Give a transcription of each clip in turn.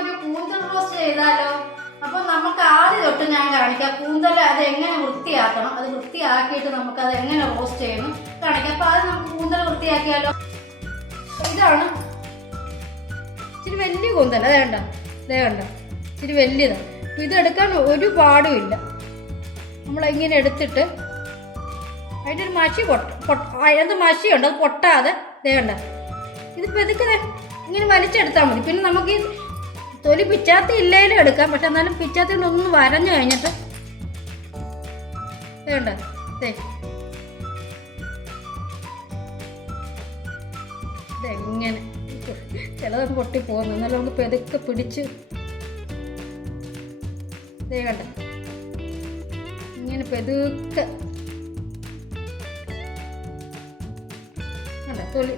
ഒരു കൂന്തൽ റോസ്റ്റ് ചെയ്താലോ? അപ്പൊ നമുക്ക് ആദ്യം തൊട്ട് ഞാൻ കാണിക്കാം കൂന്തൽ അത് എങ്ങനെ വൃത്തിയാക്കണം, അത് വൃത്തിയാക്കിയിട്ട് നമുക്ക് അത് എങ്ങനെ റോസ്റ്റ് ചെയ്യണം കാണിക്കാം. അപ്പൊ അത് നമുക്ക് കൂന്തൽ വൃത്തിയാക്കിയാലോ? ഇതാണ് ഇച്ചിരി വലിയ കൂന്തൽ, അതേ കണ്ട ഇച്ചിരി വലിയതാണ്. ഇതെടുക്കാൻ ഒരു പാടും ഇല്ല. നമ്മളിങ്ങനെ എടുത്തിട്ട് അതിൻ്റെ ഒരു മഷി അതിനകത്ത് മഷിയുണ്ട്, അത് പൊട്ടാതെ വേണ്ട. ഇതിപ്പോൾ ഇതൊക്കെ ഇങ്ങനെ വലിച്ചെടുത്താൽ മതി. പിന്നെ നമുക്ക് ഈ തൊലി പിച്ചാത്തി ഇല്ലേലും എടുക്കാം, പക്ഷെ എന്നാലും പിച്ചാത്തി ഒന്ന് വരഞ്ഞു കഴിഞ്ഞിട്ട് വേണ്ട ഇതെങ്ങനെ ചിലതൊക്കെ പൊട്ടിപ്പോകുന്നു. എന്നാലും നമുക്ക് പെതുക്കെ പിടിച്ച് കണ്ട ഇങ്ങനെ പെതുക്കെ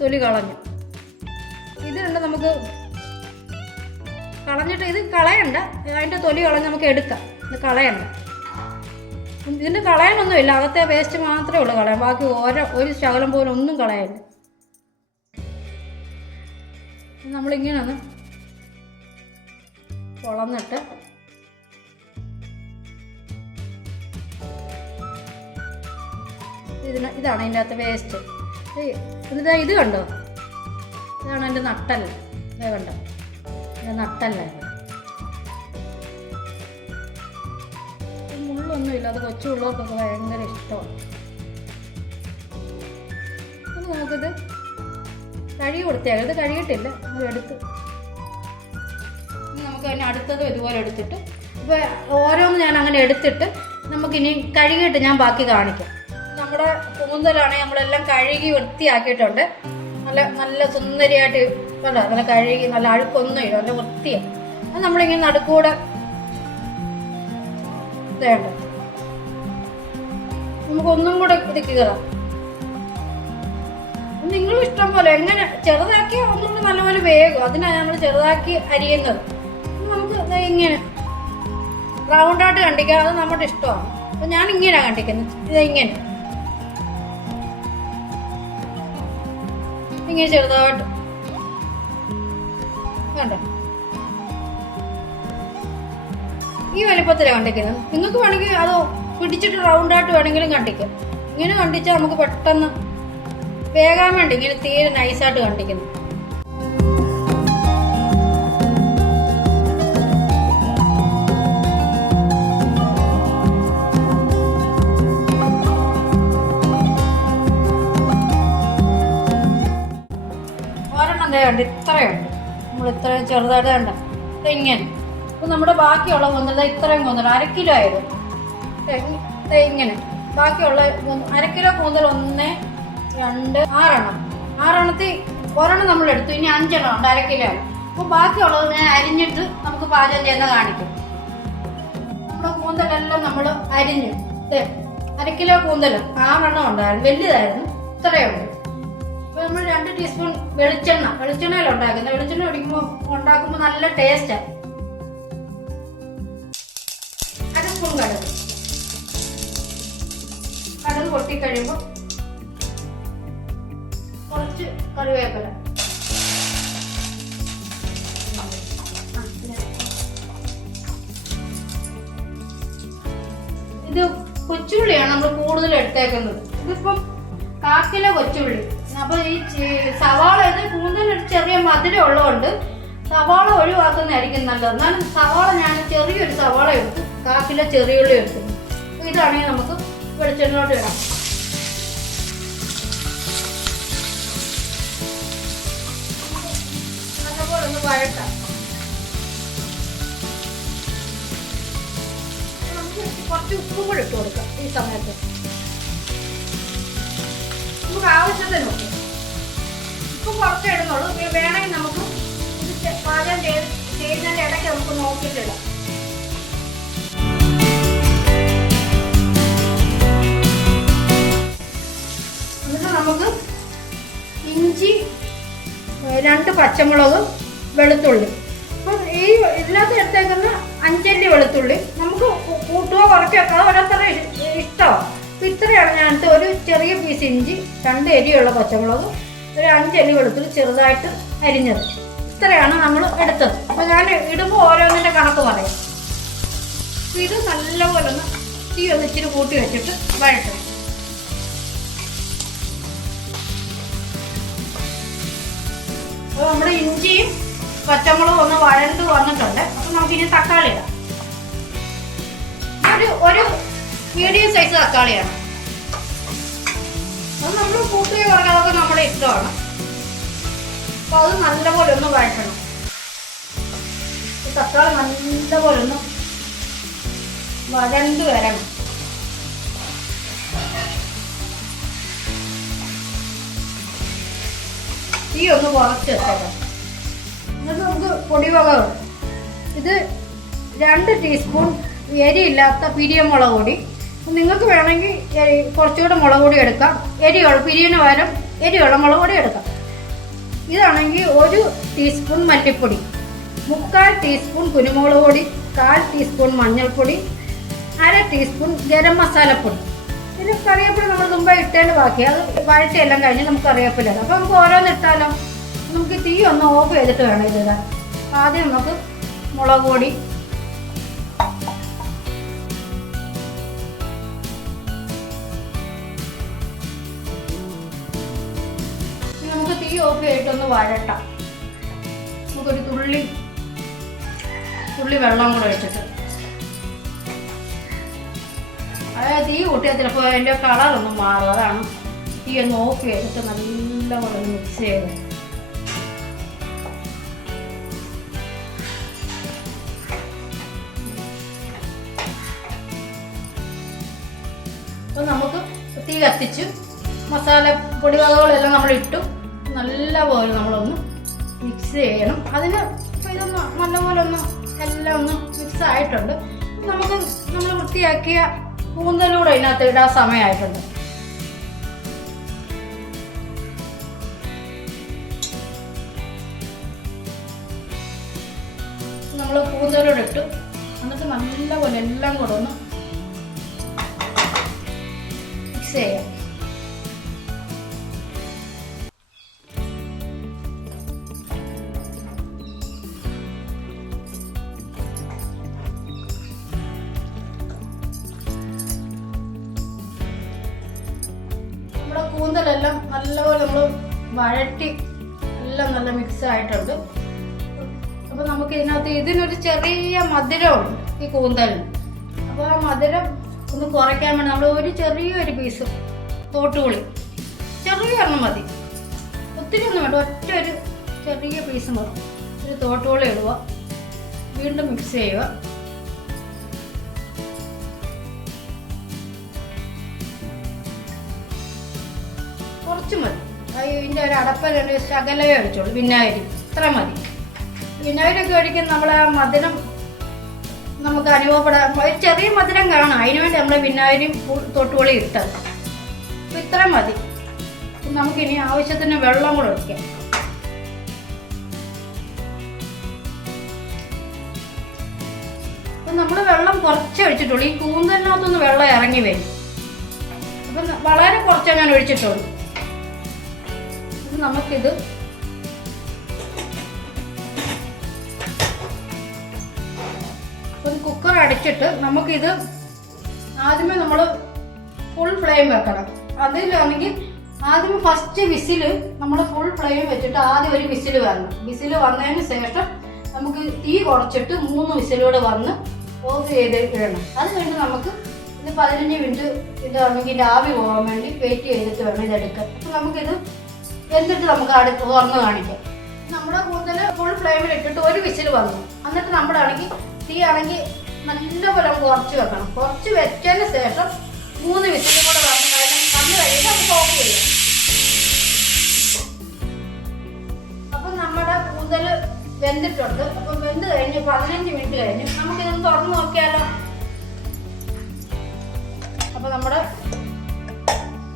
തൊലി കളഞ്ഞു. ഇതുണ്ട് നമുക്ക് കളഞ്ഞിട്ട് ഇത് കളയണ്ട, അതിൻ്റെ തൊലി കളഞ്ഞ് നമുക്ക് എടുക്കാം. ഇത് കളയണ്ട, ഇതിൻ്റെ കളയാനൊന്നുമില്ല, അകത്തെ വേസ്റ്റ് മാത്രമേ ഉള്ളൂ കളയാൻ. ബാക്കി ഒരു ശകലം പോലും ഒന്നും കളയാനില്ല. നമ്മളിങ്ങനെ ഒന്ന് പൊളന്നിട്ട് ഇതാണ് അതിൻ്റെ അകത്ത് വേസ്റ്റ്. എന്നിട്ട് ഇത് കണ്ടോ, ഇതാണ് എൻ്റെ നട്ടല്. ഇത് കണ്ടോ, എൻ്റെ നട്ടല്ല. മുള്ളൊന്നുമില്ല, അത് കൊച്ചു പിള്ളേർക്കൊക്കെ ഭയങ്കര ഇഷ്ടമാണ്. അപ്പോൾ നമുക്കിത് കഴുകി കൊടുത്തേക്കാം. ഇത് കഴുകിയിട്ടില്ല, അത് എടുത്ത് നമുക്ക് തന്നെ അടുത്തതും ഇതുപോലെ എടുത്തിട്ട് ഇപ്പോൾ ഓരോന്ന് ഞാൻ അങ്ങനെ എടുത്തിട്ട് നമുക്കിനി കഴുകിയിട്ട് ഞാൻ ബാക്കി കാണിക്കാം. നമ്മുടെ കൂന്തലാണെങ്കിൽ നമ്മളെല്ലാം കഴുകി വൃത്തിയാക്കിയിട്ടുണ്ട്. നല്ല സുന്ദരിയായിട്ട് കണ്ടോ, നല്ല കഴുകി നല്ല അഴുക്കൊന്നും ഇല്ല, നല്ല വൃത്തിയാണ്. അത് നമ്മളിങ്ങനെ നടുക്കൂടെ വേണ്ട, നമുക്കൊന്നും കൂടെ ഇത് കീറാം. നിങ്ങളും ഇഷ്ടം പോലെ എങ്ങനെ ചെറുതാക്കി ഒന്നുകൂടെ നല്ലപോലെ വേഗം, അതിനാണ് നമ്മൾ ചെറുതാക്കി അരിയുന്നത്. നമുക്ക് ഇങ്ങനെ റൗണ്ടായിട്ട് കണ്ടിക്കാം, അത് നമ്മുടെ ഇഷ്ടമാണ്. അപ്പം ഞാൻ ഇങ്ങനെയാണ് കണ്ടിക്കുന്നത്. ഇങ്ങനെ ചെറുതായിട്ട് കണ്ടോ, ഈ വലിപ്പത്തിലാണ് കണ്ടിക്കുന്നത്. നിങ്ങൾക്ക് വേണമെങ്കിൽ അത് പിടിച്ചിട്ട് റൗണ്ടായിട്ട് വേണമെങ്കിലും കണ്ടിക്കാം. ഇങ്ങനെ കണ്ടിച്ചാൽ നമുക്ക് പെട്ടെന്ന് വേകാൻ വേണ്ടി ഇങ്ങനെ തീരെ നൈസായിട്ട് കണ്ടിക്കുന്നു. ഒരെണ്ണം കണ്ട് ഇത്രയുണ്ട്, നമ്മൾ ഇത്രയും ചെറുതായിട്ട് കണ്ട ഇങ്ങനെ. ഇപ്പം നമ്മുടെ ബാക്കിയുള്ള കൂന്തൽ ഇത്രയും കൂന്തൽ 1 കിലോ ആയത് ഇങ്ങനെ. ബാക്കിയുള്ള 1 കിലോ കൂന്തൽ 1, 2, 6 ഒരെണ്ണം നമ്മൾ എടുത്തു. ഇനി 5 ഉണ്ട്, 1 കിലോ. അപ്പോൾ ബാക്കിയുള്ളത് ഞാൻ അരിഞ്ഞിട്ട് നമുക്ക് പാചകം ചെയ്യുന്ന കാണിക്കും. നമ്മുടെ കൂന്തലെല്ലാം നമ്മൾ അരിഞ്ഞു. 1 കിലോ കൂന്തൽ 6 ഉണ്ടായിരുന്നു, വലുതായിരുന്നു. ഇത്രയുണ്ട്. അപ്പോൾ നമ്മൾ 2 ടീസ്പൂൺ വെളിച്ചെണ്ണയിൽ ഉണ്ടാക്കുന്നത്. വെളിച്ചെണ്ണ ഉണ്ടാക്കുമ്പോൾ നല്ല ടേസ്റ്റാണ്. 1 സ്പൂൺ കടുക് പൊട്ടിക്കഴിയുമ്പോൾ കുറച്ച് കറിവേപ്പില, ഇത് കൊച്ചുള്ളിയാണ് നമ്മൾ കൂടുതൽ എടുത്തേക്കുന്നത്. ഇതിപ്പം 1/4 കിലോ കൊച്ചുള്ളി. അപ്പൊ ഈ സവാള, ഇത് കൂടുതൽ ചെറിയ മധുരം ഉള്ളതുകൊണ്ട് സവാള ഒഴിവാക്കുന്നതായിരിക്കും നല്ലത്. എന്നാലും സവാള ഞാൻ ചെറിയൊരു സവാള എടുത്തു, 1/4 കിലോ ചെറിയുള്ളി എടുത്തു. ഇതാണെങ്കിൽ നമുക്ക് വെളിച്ചെണ്ണയിലോട്ട് ഇടാം. നല്ലപോലെ ഒന്ന് വഴട്ടാം. നമുക്ക് കുറച്ച് ഉപ്പും കൂടെ ഇട്ട് കൊടുക്കാം. ഈ സമയത്ത് നമുക്ക് ആവശ്യത്തിന് നോക്കാം. ഉപ്പ് കുറച്ചേ ഇടുന്നുള്ളൂ. വേണമെങ്കിൽ നമുക്ക് ഇത് പാചകം ചെയ്യുന്നതിൻ്റെ ഇടയ്ക്ക് നമുക്ക് നോക്കിയിട്ടിടാം. എന്നിട്ട് നമുക്ക് ഇഞ്ചി, 2 പച്ചമുളക്, വെളുത്തുള്ളി. അപ്പം ഈ ഇതിനകത്ത് എടുത്തേക്കുന്ന 5 അല്ലി വെളുത്തുള്ളി നമുക്ക് കൂട്ടുകയോ കുറയ്ക്കുകയോ ഓരോരുത്തരുടെ ഇഷ്ടമാണ്. അപ്പം ഇത്രയാണ് ഞാൻ ഒരു ചെറിയ പീസ് ഇഞ്ചി, 2 എരിയുള്ള പച്ചമുളക്, ഒരു 5 അല്ലി വെളുത്തുള്ളി ചെറുതായിട്ട് അരിഞ്ഞത്. ഇത്രയാണ് നമ്മൾ എടുത്തത്. അപ്പോൾ ഞാൻ ഇടുമ്പോൾ ഓരോന്നിൻ്റെ കണക്ക് പറയും. ഇത് നല്ലപോലെ ഒന്ന് തീ ഒന്ന് ഇച്ചിരി കൂട്ടി വെച്ചിട്ട് വഴറ്റണം. അപ്പോൾ നമ്മുടെ ഇഞ്ചിയും പച്ചമുളകും ഒന്ന് വഴണ്ട് വന്നിട്ടുണ്ട്. അപ്പോൾ നമുക്കിനി തക്കാളി ഇടാം. ഒരു മീഡിയം സൈസ് തക്കാളിയാണ്. അത് നമ്മൾ കൂട്ടുക കുറഞ്ഞതൊക്കെ നമ്മുടെ ഇഷ്ടമാണ്. അപ്പോൾ അത് നല്ലപോലെ ഒന്ന് വഴറ്റണം. തക്കാളി നല്ലപോലെ ഒന്ന് വഴണ്ട് വരണം. തീ ഒന്ന് കുറച്ച് വെച്ചേക്കാം. എന്നിട്ട് നമുക്ക് പൊടിവകകൾ, ഇത് 2 ടീസ്പൂൺ എരിയില്ലാത്ത പിരിയമുളക് പൊടി. നിങ്ങൾക്ക് വേണമെങ്കിൽ കുറച്ചുകൂടെ മുളക് പൊടി എടുക്കാം. പിരിയന് പകരം എരിയുള്ള മുളക് പൊടി എടുക്കാം. ഇതാണെങ്കിൽ 1 ടീസ്പൂൺ മല്ലിപ്പൊടി, 3/4 ടീസ്പൂൺ കുരുമുളക് പൊടി, 1/4 ടീസ്പൂൺ മഞ്ഞൾപ്പൊടി, 1/2 ടീസ്പൂൺ ഗരം മസാലപ്പൊടി. ഇത് കറിവേപ്പില നമ്മൾ മുമ്പേ ഇട്ടേന് ബാക്കി, അത് വഴറ്റിയെല്ലാം കഴിഞ്ഞ് നമുക്ക് കറിവേപ്പില ഇടാം. അപ്പോൾ നമുക്ക് ഓരോന്ന് ഇട്ടാലോ. നമുക്ക് തീ ഒന്ന് ഓഫ് ചെയ്തിട്ട് വേണം ഇതിടാൻ. ആദ്യം നമുക്ക് മുളക് പൊടി, നമുക്ക് തീ ഓഫ് ചെയ്തിട്ടൊന്ന് വഴട്ടാം. നമുക്കൊരു തുള്ളി വെള്ളം കൂടെ ഒഴിച്ചിട്ട്, അതായത് തീ കൂട്ടിയാൽ ചിലപ്പോൾ അതിൻ്റെ കളറൊന്നും മാറും. അതാണ് തീ ഒന്ന് ഓഫ് ചെയ്തിട്ട് നല്ലപോലെ മിക്സ് ചെയ്ത്. അപ്പോൾ നമുക്ക് തീ കത്തിച്ച് മസാല പൊടി വകകളെല്ലാം നമ്മൾ ഇട്ടു. നല്ലപോലെ നമ്മളൊന്ന് മിക്സ് ചെയ്യണം. അതിന് ഇപ്പോൾ ഇതൊന്ന് നല്ലപോലെ ഒന്ന് എല്ലാം ഒന്ന് മിക്സ് ആയിട്ടുണ്ട്. നമുക്ക് നമ്മൾ വൃത്തിയാക്കിയ കൂന്തലൂടെ ഇതിനകത്ത് ഇടാൻ സമയമായിട്ടുണ്ട്. നമ്മൾ കൂന്തലൂടെ ഇട്ടു. എന്നിട്ട് നല്ലപോലെ എല്ലാം കൂടെ ഒന്ന് മിക്സ് ചെയ്യാം. കൂന്തലെല്ലാം നല്ലപോലെ നമ്മൾ വഴറ്റി എല്ലാം നല്ല മിക്സ് ആയിട്ടുണ്ട്. അപ്പോൾ നമുക്ക് ഇതിനൊരു ചെറിയ മധുരമുണ്ട് ഈ കൂന്തലിന്. അപ്പോൾ ആ മധുരം ഒന്ന് കുറയ്ക്കാൻ വേണ്ടി നമ്മൾ ചെറിയൊരു പീസ് തോട്ടുപുളി, ചെറിയൊരെണ്ണം മതി, ഒത്തിരി ഒന്നും വേണ്ട, ഒരു ചെറിയ പീസ് മതി. ഒരു തോട്ടുപുളി ഇടുക, വീണ്ടും മിക്സ് ചെയ്യുക. കുറച്ച് മതി. ഇതിൻ്റെ ഒരു അടപ്പലൊരു ശകലമേ ഒഴിച്ചോളൂ. വിനാഗിരി ഇത്ര മതി. വിനാഗിരിയൊക്കെ ഒഴിക്കുന്ന നമ്മളെ ആ മധുരം നമുക്ക് അനുഭവപ്പെടാൻ ചെറിയ മധുരം കാണാം. അതിനുവേണ്ടി നമ്മൾ വിനാഗിരിയും തോട്ടുപുളി ഇട്ടത്. അപ്പോൾ ഇത്ര മതി. നമുക്കിനി ആവശ്യത്തിന് വെള്ളം കൂടെ ഒഴിക്കാം. അപ്പം നമ്മൾ വെള്ളം കുറച്ചേ ഒഴിച്ചിട്ടുള്ളൂ. ഈ കൂന്തലിനകത്തൊന്ന് വെള്ളം ഇറങ്ങി വരും. അപ്പം വളരെ കുറച്ചേ ഞാൻ ഒഴിച്ചിട്ടുള്ളൂ. നമുക്കിത് ഒരു കുക്കർ അടച്ചിട്ട് നമുക്കിത് ആദ്യമേ നമ്മൾ ഫുൾ ഫ്ലെയിം വെക്കണം. അതിലാണെങ്കിൽ ആദ്യം ഫസ്റ്റ് വിസില് നമ്മൾ ഫുൾ ഫ്ലെയിം വെച്ചിട്ട് ആദ്യം ഒരു വിസില് വരണം. വിസില് വന്നതിന് ശേഷം നമുക്ക് തീ കുറച്ചിട്ട് 3 വിസിലൂടെ വന്ന് ഓഫ് ചെയ്ത് ഇടണം. അത് കഴിഞ്ഞ് നമുക്ക് ഇത് 15 മിനിറ്റ് ഇതാണെങ്കിൽ ആവി പോകാൻ വേണ്ടി വെയിറ്റ് ചെയ്തിട്ട് വേണം ഇതെടുക്കാൻ. അപ്പം നമുക്കിത് എന്നിട്ട് നമുക്ക് അടുത്ത് തുറന്ന് കാണിക്കാം. നമ്മുടെ കൂന്തൽ ഫുൾ ഫ്ലെയിമിൽ ഇട്ടിട്ട് ഒരു വിസിൽ വന്നു. എന്നിട്ട് നമ്മുടെ ആണെങ്കിൽ തീ ആണെങ്കിൽ നല്ലപോലെ കുറച്ച് വെക്കണം. കുറച്ച് വെച്ചതിന് ശേഷം 3 വിസിലും കൂടെ വന്നു കഴിഞ്ഞിട്ട് നമുക്ക് ഓഫ് ചെയ്യാം. അപ്പം നമ്മുടെ കൂന്തൽ വെന്തിട്ടുണ്ട്. അപ്പം വെന്ത് കഴിഞ്ഞ് 15 മിനിറ്റ് കഴിഞ്ഞ് നമുക്കിതൊന്ന് തുറന്ന് നോക്കിയാലോ. അപ്പം നമ്മുടെ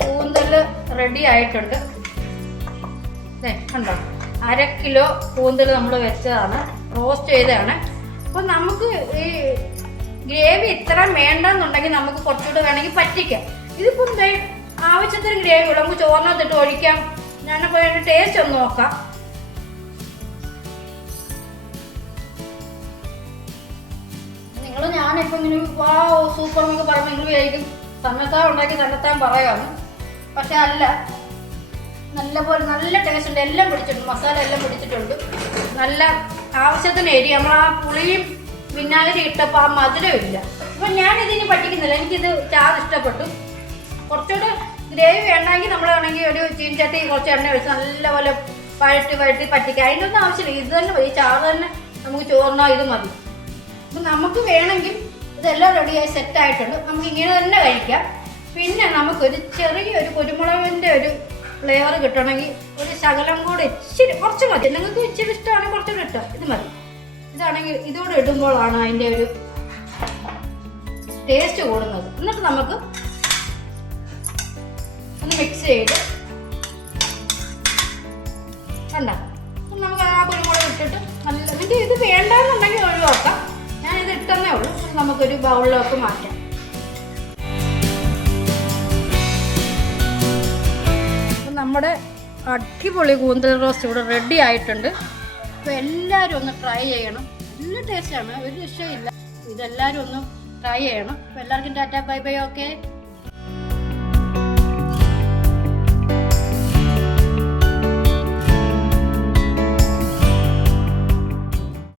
കൂന്തൽ റെഡി ആയിട്ടുണ്ട്. കണ്ടോ, 1/2 കിലോ കൂന്തൽ നമ്മൾ വെച്ചതാണ്, റോസ്റ്റ് ചെയ്തതാണ്. അപ്പം നമുക്ക് ഈ ഗ്രേവി ഇത്ര വേണ്ടെന്നുണ്ടെങ്കിൽ നമുക്ക് കുറച്ചുകൂടെ വേണമെങ്കിൽ പറ്റിക്കാം. ഇതിപ്പം ആവശ്യത്തിന് ഗ്രേവി നമുക്ക് ചോറിനകത്തിട്ട് ഒഴിക്കാം. ഞാനപ്പോൾ അതിൻ്റെ ടേസ്റ്റ് ഒന്ന് നോക്കാം. നിങ്ങൾ ഞാനിപ്പോൾ ഇങ്ങനെ വാ സൂപ്പർ എന്നൊക്കെ പറയുമ്പോൾ നിങ്ങൾ വിചാരിക്കും തന്നെത്താൻ ഉണ്ടാക്കി തന്നെത്താൻ പറയാമെന്ന്. പക്ഷെ അല്ല, നല്ലപോലെ നല്ല ടേസ്റ്റ് ഉണ്ട്. എല്ലാം പിടിച്ചിട്ടുണ്ട്, മസാല എല്ലാം പിടിച്ചിട്ടുണ്ട്. നല്ല ആവശ്യത്തിന് എരി. നമ്മൾ ആ പുളിയും വിനാഗിരി ഇട്ടപ്പോൾ ആ മധുരമില്ല. അപ്പം ഞാനിതിന് പറ്റിക്കുന്നില്ല. എനിക്കിത് ചാറ് ഇഷ്ടപ്പെട്ടു. കുറച്ചുകൂടെ ഗ്രേവി വേണമെങ്കിൽ നമ്മളാണെങ്കിൽ ഒരു ചീനച്ചട്ടി കുറച്ച് എണ്ണ ഒഴിച്ച് നല്ലപോലെ വഴറ്റി പറ്റിക്കുക. അതിനൊന്നും ആവശ്യമില്ല. ഇത് തന്നെ ഈ ചാറ് തന്നെ നമുക്ക് ചോറിനോ ഇത് മതി. അപ്പം നമുക്ക് വേണമെങ്കിൽ ഇതെല്ലാം റെഡിയായി സെറ്റായിട്ടുണ്ട്. നമുക്ക് ഇങ്ങനെ തന്നെ കഴിക്കാം. പിന്നെ നമുക്കൊരു ചെറിയൊരു കുരുമുളകിൻ്റെ ഒരു ഫ്ലേവർ കിട്ടണമെങ്കിൽ ഒരു ശകലം കൂടെ ഇച്ചിരി കുറച്ച് മതി. നിങ്ങൾക്ക് ഇച്ചിരി ഇഷ്ടമാണെങ്കിൽ കുറച്ചുകൂടെ ഇട്ടാൽ ഇത് മതി. ഇതാണെങ്കിൽ ഇതോടെ ഇടുമ്പോഴാണ് അതിൻ്റെ ഒരു ടേസ്റ്റ് കൂടുന്നത്. എന്നിട്ട് നമുക്ക് ഒന്ന് മിക്സ് ചെയ്ത് കണ്ട നമുക്ക് ആ കുരുമുളക് ഇട്ടിട്ട് നല്ല ഇതിൻ്റെ ഇത് വേണ്ടാന്നുണ്ടെങ്കിൽ ഒഴിവാക്കാം. ഞാനിത് ഇട്ടെന്നേ ഉള്ളൂ. നമുക്കൊരു ബൗളിലേക്ക് മാറ്റാം. അപ്പം നമ്മുടെ അടിപൊളി കൂന്തൽ റോസ്റ്റ് ഇവിടെ റെഡി ആയിട്ടുണ്ട്. അപ്പോൾ എല്ലാവരും ഒന്ന് ട്രൈ ചെയ്യണം. നല്ല ടേസ്റ്റാണ്, ഒരു രക്ഷയില്ല. ഇതെല്ലാവരും ഒന്ന് ട്രൈ ചെയ്യണം. അപ്പോൾ എല്ലാവർക്കും ടാറ്റാ ബൈ ബൈ. ഓക്കെ.